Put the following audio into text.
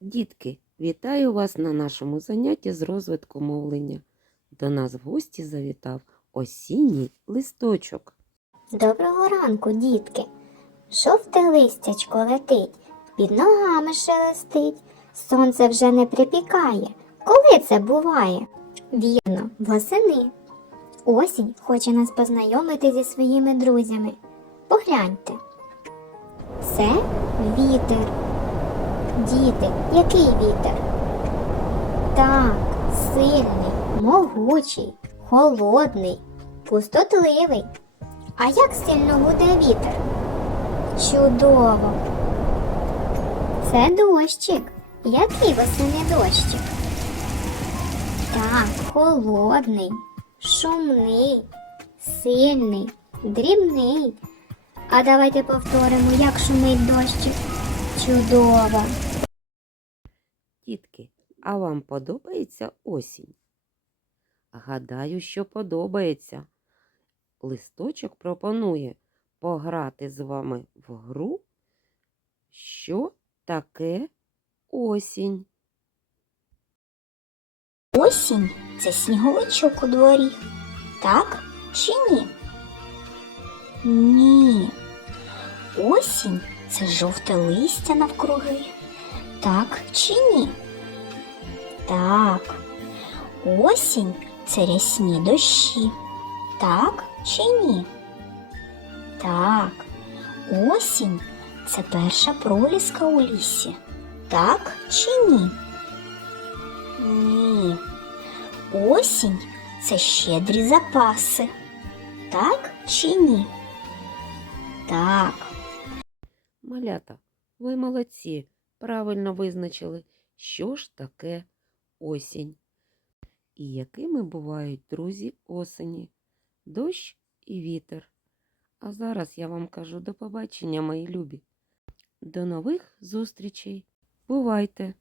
Дітки, вітаю вас на нашому занятті з розвитку мовлення. До нас в гості завітав осінній листочок. Доброго ранку, дітки. Жовте листячко летить, під ногами шелестить. Сонце вже не припікає. Коли це буває? Вірно, восени. Осінь хоче нас познайомити зі своїми друзями. Погляньте. Це вітер. Діти, який вітер? Так, сильний, могучий, холодний, пустотливий. А як сильно гуде вітер? Чудово. Це дощик. Який восени дощик? Так, холодний, шумний, сильний, дрібний. А давайте повторимо, як шумить дощик. Чудово. Дітки, а вам подобається осінь? Гадаю, що подобається. Листочок пропонує пограти з вами в гру, що таке осінь. Осінь це сніговичок у дворі. Так чи ні? Ні. Осінь це жовте листя навкруги. Так чи ні? Так. Осінь це рясні дощі. Так чи ні? Так. Осінь це перша проліска у лісі. Так чи ні? Ні. Осінь це щедрі запаси. Так чи ні? Так. Малята, ви молодці, правильно визначили, що ж таке осінь. І якими бувають друзі осені, дощ і вітер. А зараз я вам кажу до побачення, мої любі. До нових зустрічей. Бувайте!